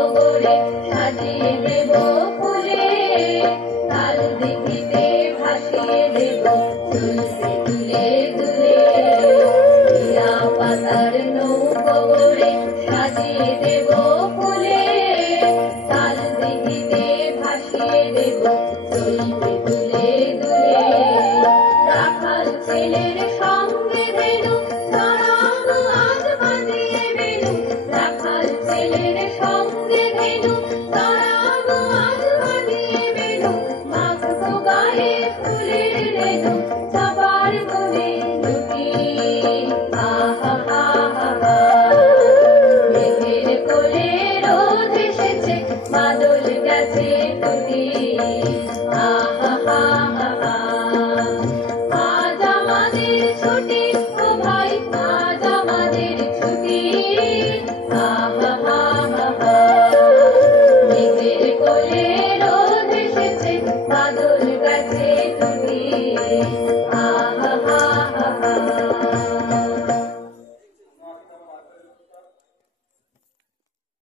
নৌকোরে সাজিয়ে দেব ফুলে, তাল দিঘিতে ভাসিয়ে দেব চলছে দুলে দুলে। টিয়া পাতার নৌকোরে সাজিয়ে দেব ফুলে, তাল দিঘিতে ভাসিয়ে দেব চলবে দুলে দুলে। রাখাল ছেলের সঙ্গে ধেনু জড়াবো আজ বাঁধিয়ে বেনু, রাখাল ছেলের সঙ্গে ধেনু